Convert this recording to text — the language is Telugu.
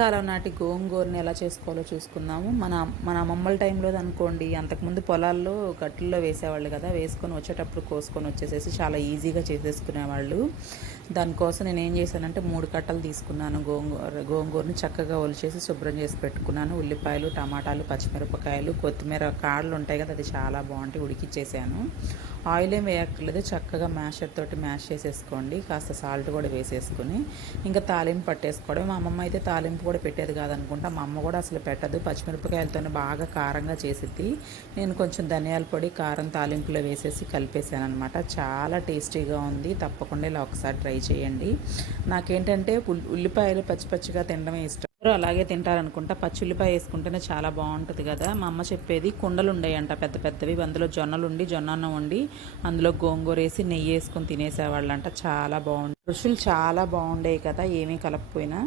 కాలం నాటి గోంగూరని ఎలా చేసుకోవాలో చూసుకుందాము. మన అమ్మమ్మల టైంలో అనుకోండి, అంతకుముందు పొలాల్లో గట్టుల్లో వేసేవాళ్ళు కదా, వేసుకొని వచ్చేటప్పుడు కోసుకొని వచ్చేసేసి చాలా ఈజీగా చేసేసుకునేవాళ్ళు. దానికోసం నేను ఏం చేశానంటే 3 కట్టలు తీసుకున్నాను. గోంగూరని చక్కగా ఒలిచేసి శుభ్రం చేసి పెట్టుకున్నాను. ఉల్లిపాయలు, టమాటాలు, పచ్చిమిరపకాయలు, కొత్తిమీర కాడలు ఉంటాయి కదా, అది చాలా బాగుంటాయి, ఉడికిచ్చేసాను. ఆయిల్ ఏం వేయక్కర్లేదు, చక్కగా మ్యాషర్ తోటి మ్యాష్ చేసేసుకోండి. కాస్త సాల్ట్ కూడా వేసేసుకుని ఇంకా తాలింపు పట్టేసుకోవడం. మా అమ్మమ్మ అయితే తాలింపు కూడా పెట్టేది కాదనుకుంటా, మా అమ్మ కూడా అసలు పెట్టదు. పచ్చిమిరపకాయలతోనే బాగా కారంగా చేసిద్ది. నేను కొంచెం ధనియాల పొడి, కారం తాలింపులో వేసేసి కలిపేసాను అనమాట. చాలా టేస్టీగా ఉంది. తప్పకుండా ఇలా ఒకసారి ట్రై చేయండి. నాకేంటంటే ఉల్లిపాయలు పచ్చి పచ్చిగా తినడమే ఇష్టం. అలాగే తింటారనుకుంటా. పచ్చి ఉల్లిపాయ వేసుకుంటేనే చాలా బాగుంటుంది కదా. మా అమ్మ చెప్పేది కుండలు ఉండేయంట పెద్ద పెద్దవి, అందులో జొన్న అన్నం వండి అందులో గోంగూర వేసి నెయ్యి వేసుకొని తినేసేవాళ్ళంట. చాలా బాగుంది. రుచులు చాలా బాగుండేవి కదా, ఏమీ కలపకపోయినా.